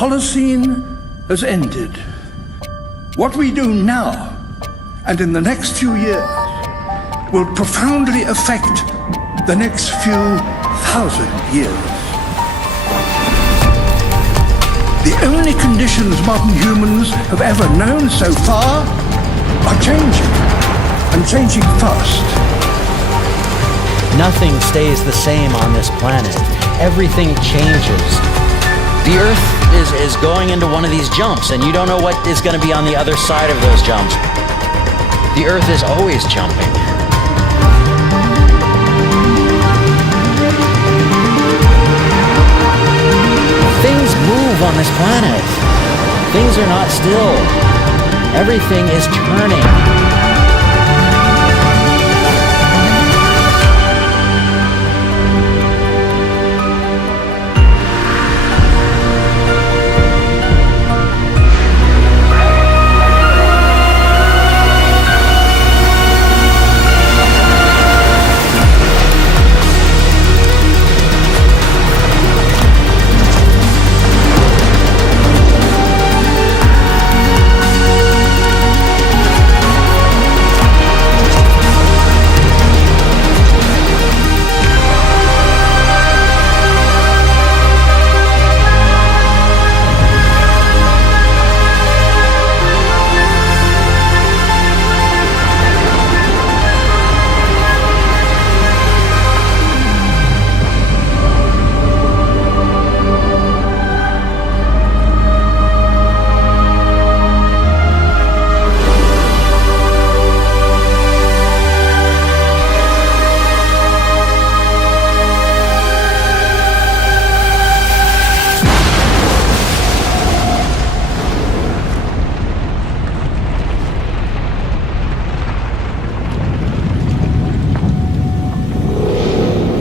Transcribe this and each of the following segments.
Holocene has ended. What we do now, and in the next few years, will profoundly affect the next few thousand years. The only conditions modern humans have ever known so far are changing, and changing fast. Nothing stays the same on this planet. Everything changes. The Earth is going into one of these jumps, and you don't know what is going to be on the other side of those jumps. The Earth is always jumping. Things move on this planet. Things are not still. Everything is turning.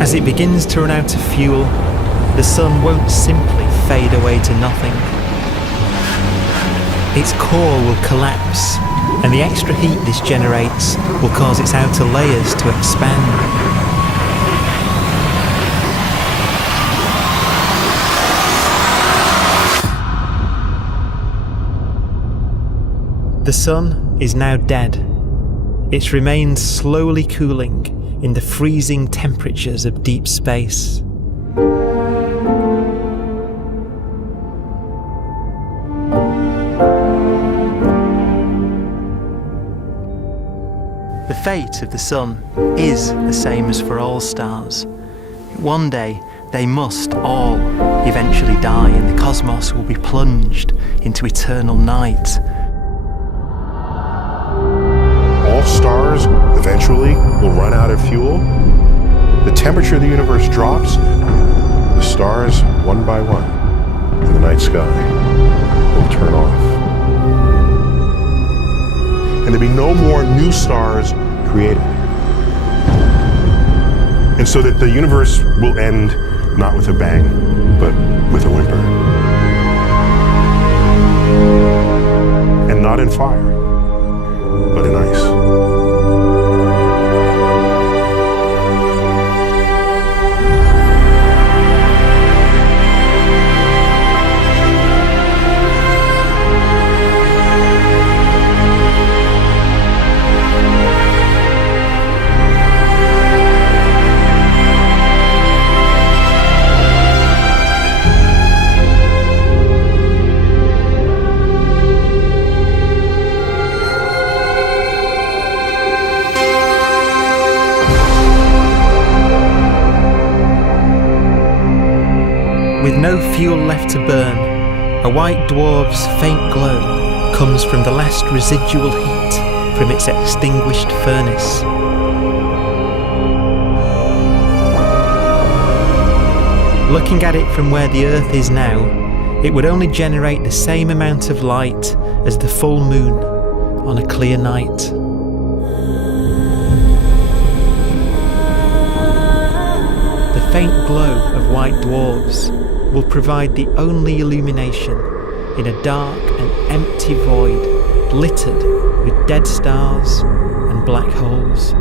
As it begins to run out of fuel, the sun won't simply fade away to nothing. Its core will collapse, and the extra heat this generates will cause its outer layers to expand. The sun is now dead. Its remains slowly cooling in the freezing temperatures of deep space. The fate of the sun is the same as for all stars. One day, they must all eventually die, and the cosmos will be plunged into eternal night. All stars eventually will run out of fuel. The temperature of the universe drops. The stars, one by one, in the night sky, will turn off. And there'll be no more new stars created. And so that the universe will end not with a bang, but with a whimper. And not in fire, but in ice. With no fuel left to burn, a white dwarf's faint glow comes from the last residual heat from its extinguished furnace. Looking at it from where the Earth is now, it would only generate the same amount of light as the full moon on a clear night. The faint glow of white dwarfs will provide the only illumination in a dark and empty void littered with dead stars and black holes.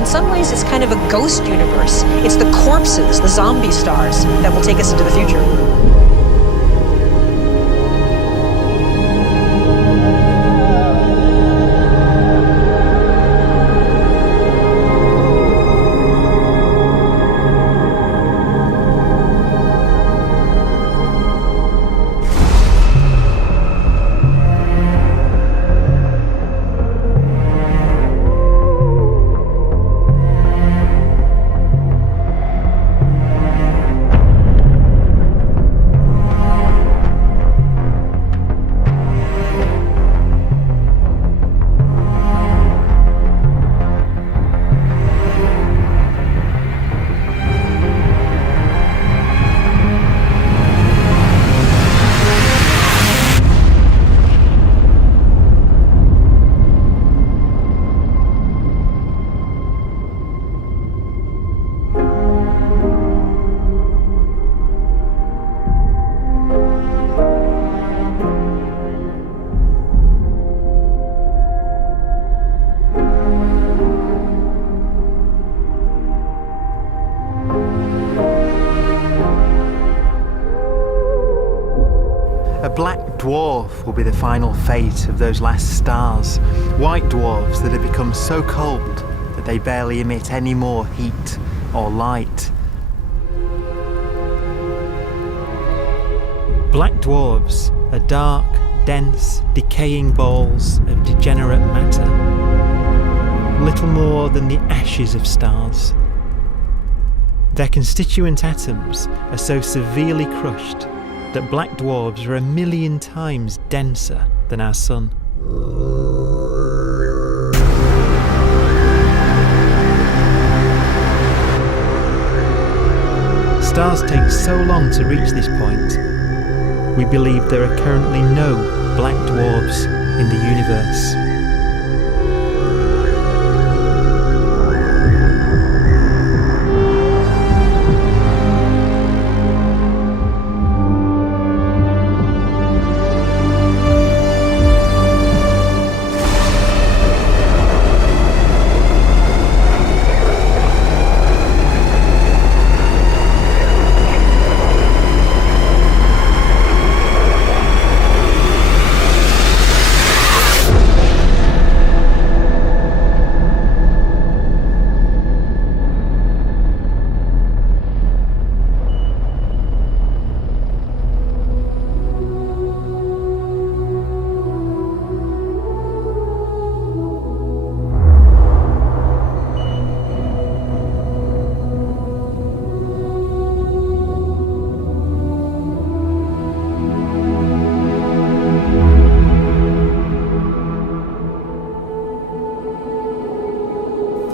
In some ways, it's kind of a ghost universe. It's the corpses, the zombie stars, that will take us into the future. A black dwarf will be the final fate of those last stars. White dwarfs that have become so cold that they barely emit any more heat or light. Black dwarfs are dark, dense, decaying balls of degenerate matter, little more than the ashes of stars. Their constituent atoms are so severely crushed that black dwarfs are 1,000,000 times denser than our sun. Stars take so long to reach this point, we believe there are currently no black dwarfs in the universe.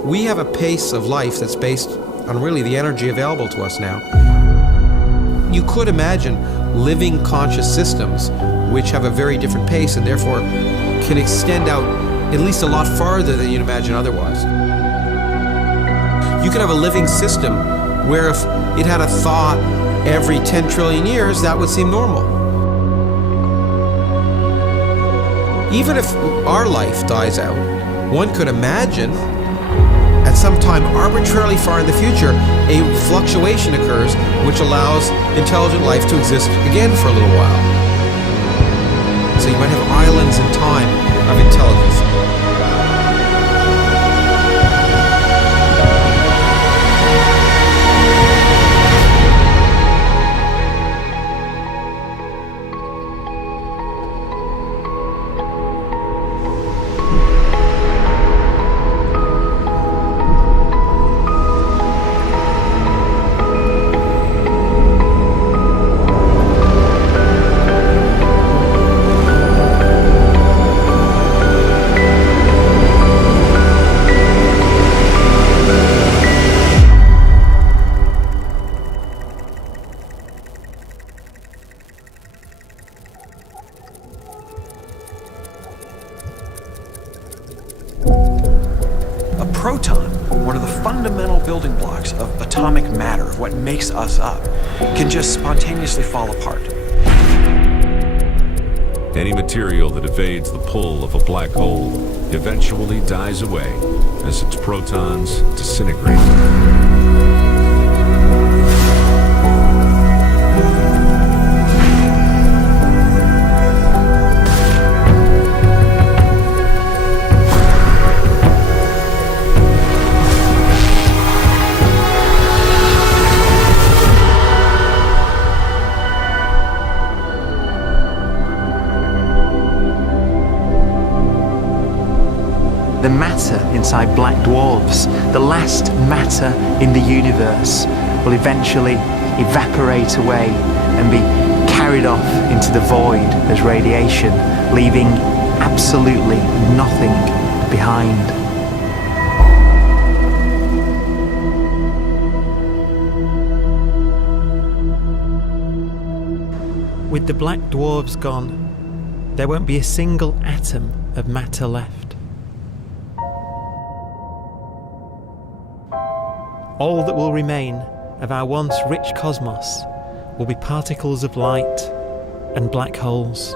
We have a pace of life that's based on really the energy available to us now. You could imagine living conscious systems which have a very different pace and therefore can extend out at least a lot farther than you'd imagine otherwise. You could have a living system where if it had a thought every 10 trillion years, that would seem normal. Even if our life dies out, one could imagine at some time arbitrarily far in the future, a fluctuation occurs which allows intelligent life to exist again for a little while. So you might have islands in time of intelligence. Proton, one of the fundamental building blocks of atomic matter, of what makes us up, can just spontaneously fall apart. Any material that evades the pull of a black hole eventually dies away as its protons disintegrate. The matter inside black dwarfs, the last matter in the universe, will eventually evaporate away and be carried off into the void as radiation, leaving absolutely nothing behind. With the black dwarfs gone, there won't be a single atom of matter left. All that will remain of our once rich cosmos will be particles of light and black holes.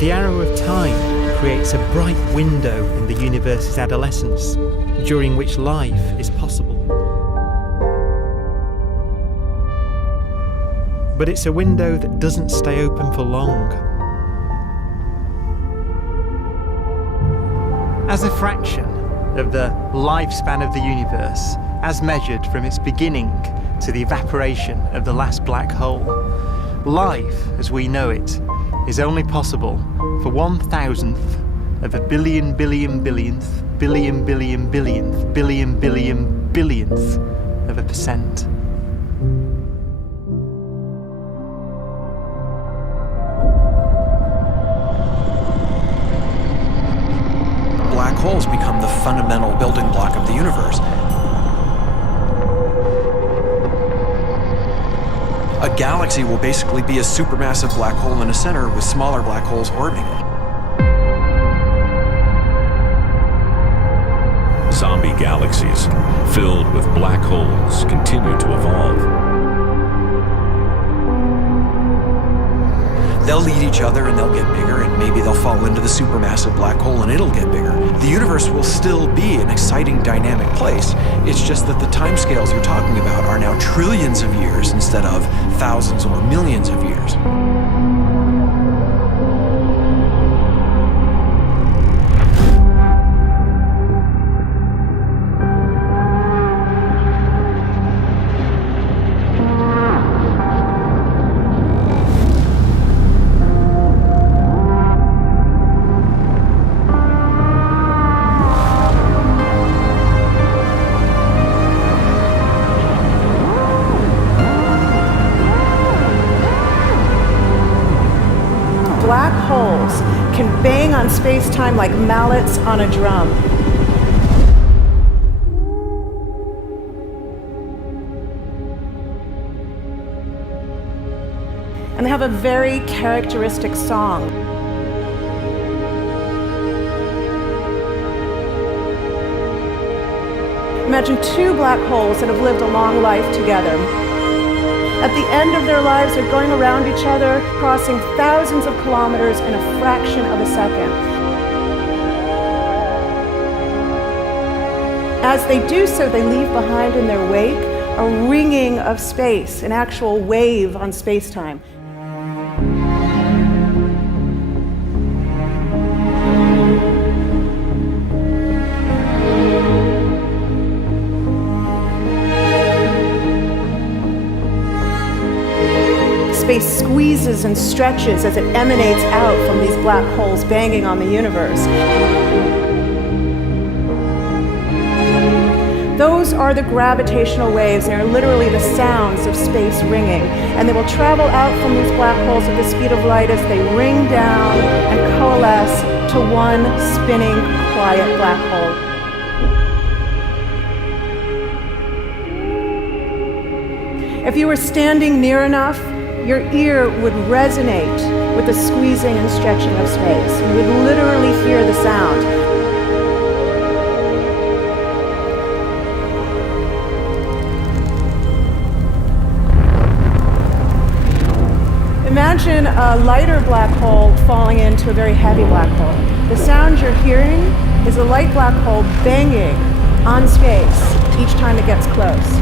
The arrow of time creates a bright window in the universe's adolescence, during which life is possible. But it's a window that doesn't stay open for long. As a fraction of the lifespan of the universe, as measured from its beginning to the evaporation of the last black hole, life, as we know it, is only possible for 1,000th of a billion billionth billion billion billionth billion billion billionth of a percent. Black holes become the fundamental building block of the universe. A galaxy will basically be a supermassive black hole in a center with smaller black holes orbiting it. Zombie galaxies filled with black holes continue to evolve. They'll eat each other and they'll get bigger, and maybe they'll fall into the supermassive black hole and it'll get bigger. The universe will still be an exciting, dynamic place. It's just that the timescales you're talking about are now trillions of years instead of thousands or millions of years. Black holes can bang on space-time like mallets on a drum. And they have a very characteristic song. Imagine two black holes that have lived a long life together. At the end of their lives, they're going around each other, crossing thousands of kilometers in a fraction of a second. As they do so, they leave behind in their wake a ringing of space, an actual wave on space-time. and stretches as it emanates out from these black holes banging on the universe. Those are the gravitational waves. They are literally the sounds of space ringing. And they will travel out from these black holes at the speed of light as they ring down and coalesce to one spinning, quiet black hole. If you were standing near enough, your ear would resonate with the squeezing and stretching of space. You would literally hear the sound. Imagine a lighter black hole falling into a very heavy black hole. The sound you're hearing is a light black hole banging on space each time it gets close.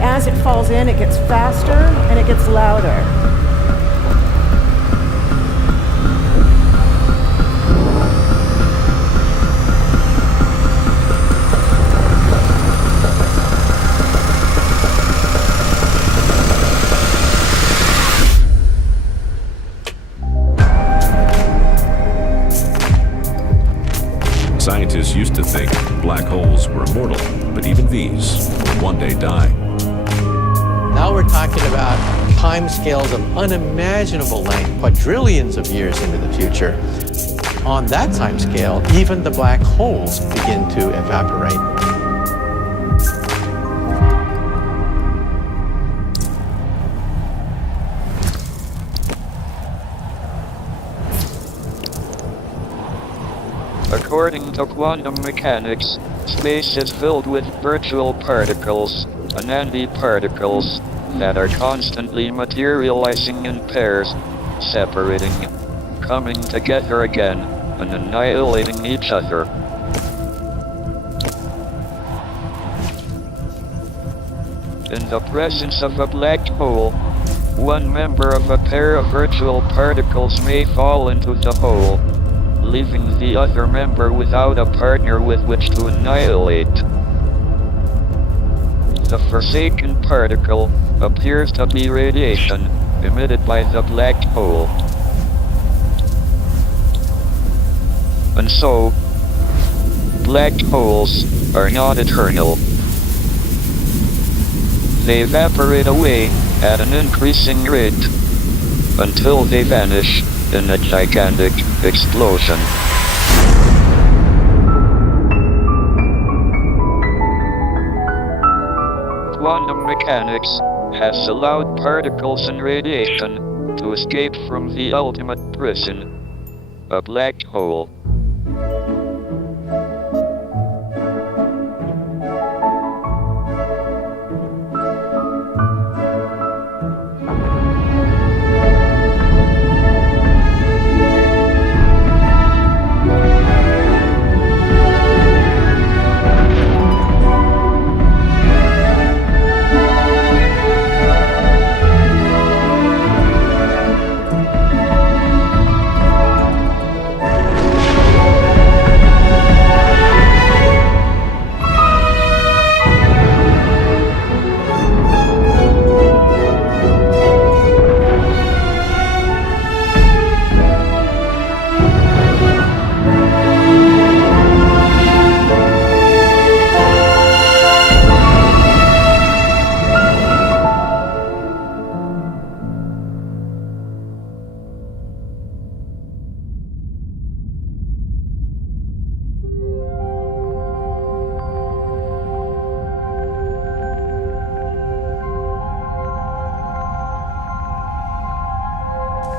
As it falls in, it gets faster and it gets louder. Scientists used to think black holes were immortal, but even these will one day die. Now we're talking about timescales of unimaginable length, quadrillions of years into the future. On that timescale, even the black holes begin to evaporate. According to quantum mechanics, space is filled with virtual particles, antiparticles, that are constantly materializing in pairs, separating, coming together again, and annihilating each other. In the presence of a black hole, one member of a pair of virtual particles may fall into the hole, leaving the other member without a partner with which to annihilate. The forsaken particle appears to be radiation emitted by the black hole. And so, black holes are not eternal. They evaporate away at an increasing rate until they vanish in a gigantic explosion. Quantum mechanics has allowed particles and radiation to escape from the ultimate prison, a black hole.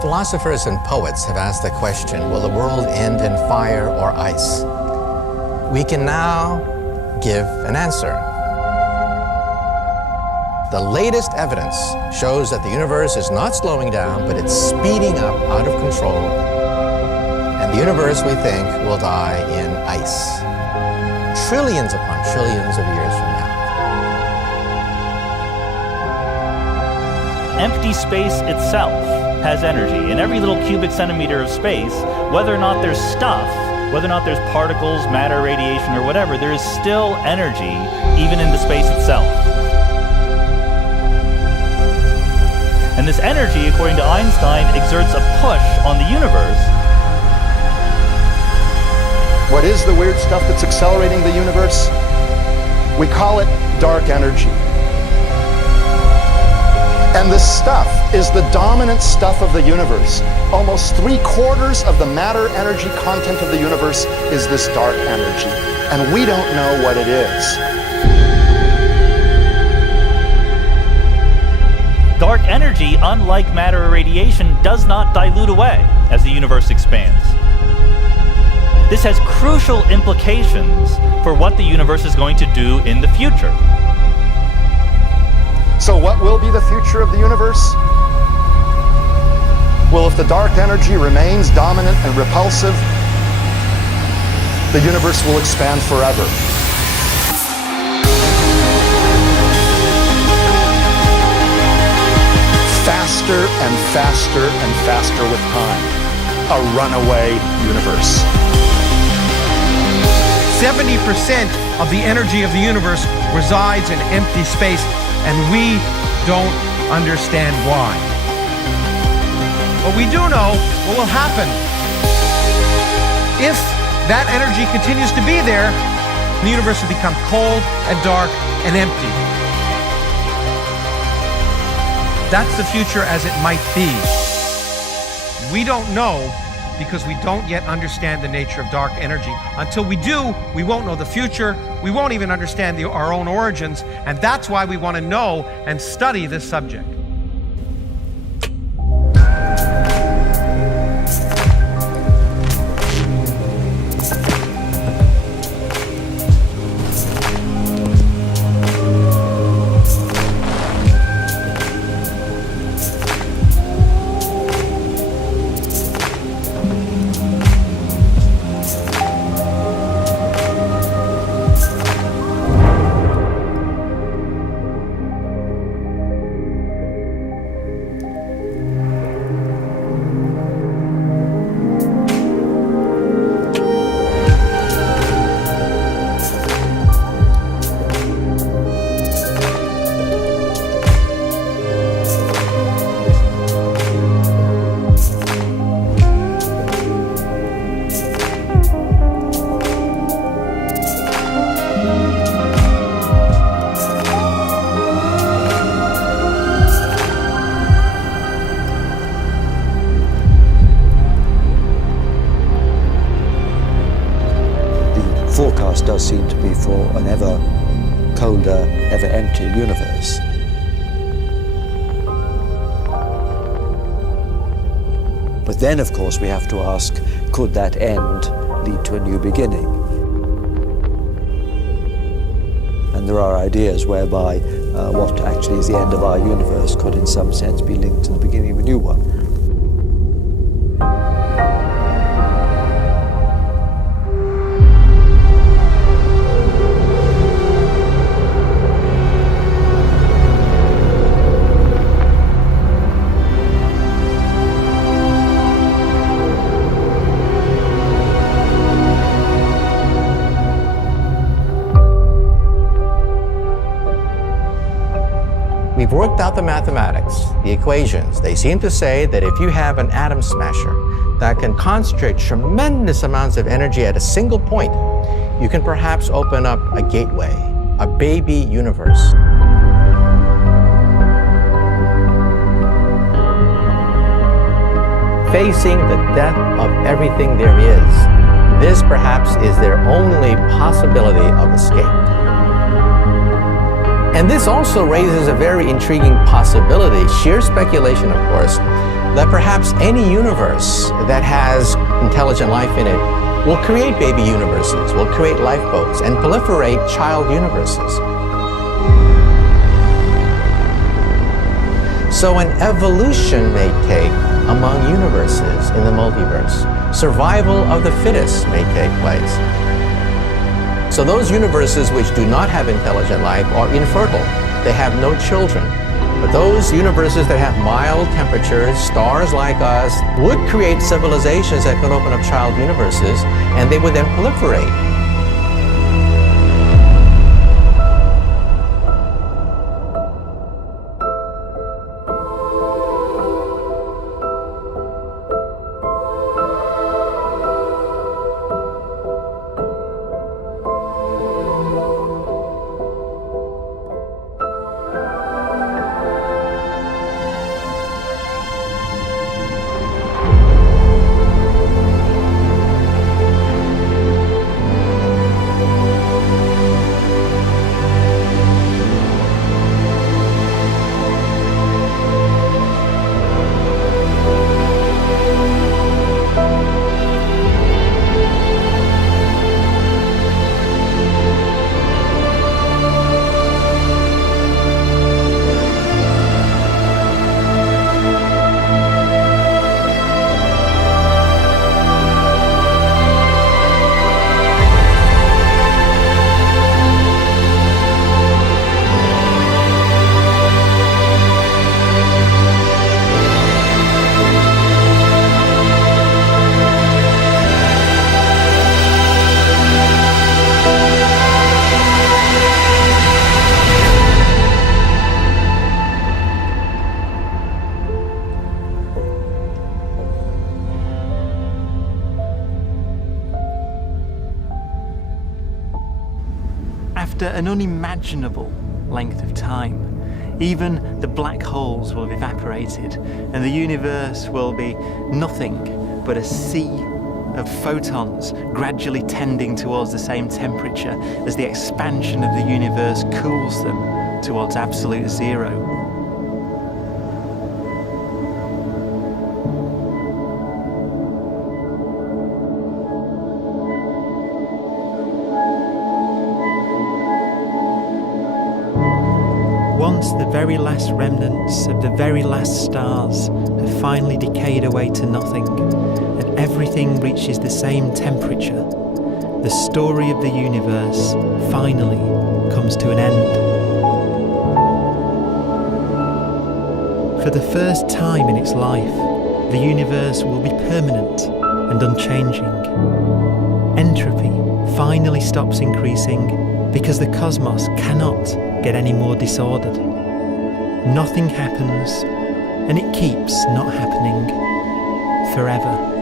Philosophers and poets have asked the question, will the world end in fire or ice? We can now give an answer. The latest evidence shows that the universe is not slowing down, but it's speeding up out of control. And the universe, we think, will die in ice. Trillions upon trillions of years from now. Empty space itself has energy. In every little cubic centimeter of space, whether or not there's stuff whether or not there's particles, matter, radiation, or whatever, there is still energy even in the space itself. And this energy, according to Einstein, exerts a push on the universe. What is the weird stuff that's accelerating the universe? We call it dark energy. And this stuff is the dominant stuff of the universe. Almost 3/4 of the matter-energy content of the universe is this dark energy. And we don't know what it is. Dark energy, unlike matter or radiation, does not dilute away as the universe expands. This has crucial implications for what the universe is going to do in the future. So what will be the future of the universe? Well, if the dark energy remains dominant and repulsive, the universe will expand forever. Faster and faster and faster with time. A runaway universe. 70% of the energy of the universe resides in empty space, and we don't understand why. But we do know what will happen. If that energy continues to be there, the universe will become cold and dark and empty. That's the future as it might be. We don't know because we don't yet understand the nature of dark energy. Until we do, we won't know the future. We won't even understand our own origins, and that's why we want to know and study this subject. Forecast does seem to be for an ever colder, ever emptier universe. But then, of course, we have to ask, could that end lead to a new beginning? And there are ideas whereby what actually is the end of our universe could in some sense be linked to the beginning of a new one. We've worked out the mathematics, the equations. They seem to say that if you have an atom smasher that can concentrate tremendous amounts of energy at a single point, you can perhaps open up a gateway, a baby universe. Facing the death of everything there is, this perhaps is their only possibility of escape. And this also raises a very intriguing possibility, sheer speculation of course, that perhaps any universe that has intelligent life in it will create baby universes, will create lifeboats, and proliferate child universes. So an evolution may take among universes in the multiverse. Survival of the fittest may take place. So those universes which do not have intelligent life are infertile. They have no children. But those universes that have mild temperatures, stars like us, would create civilizations that could open up child universes, and they would then proliferate. After an unimaginable length of time, even the black holes will have evaporated, and the universe will be nothing but a sea of photons gradually tending towards the same temperature as the expansion of the universe cools them towards absolute zero. Once the very last remnants of the very last stars have finally decayed away to nothing, and everything reaches the same temperature, the story of the universe finally comes to an end. For the first time in its life, the universe will be permanent and unchanging. Entropy finally stops increasing because the cosmos cannot get any more disordered. Nothing happens, and it keeps not happening forever.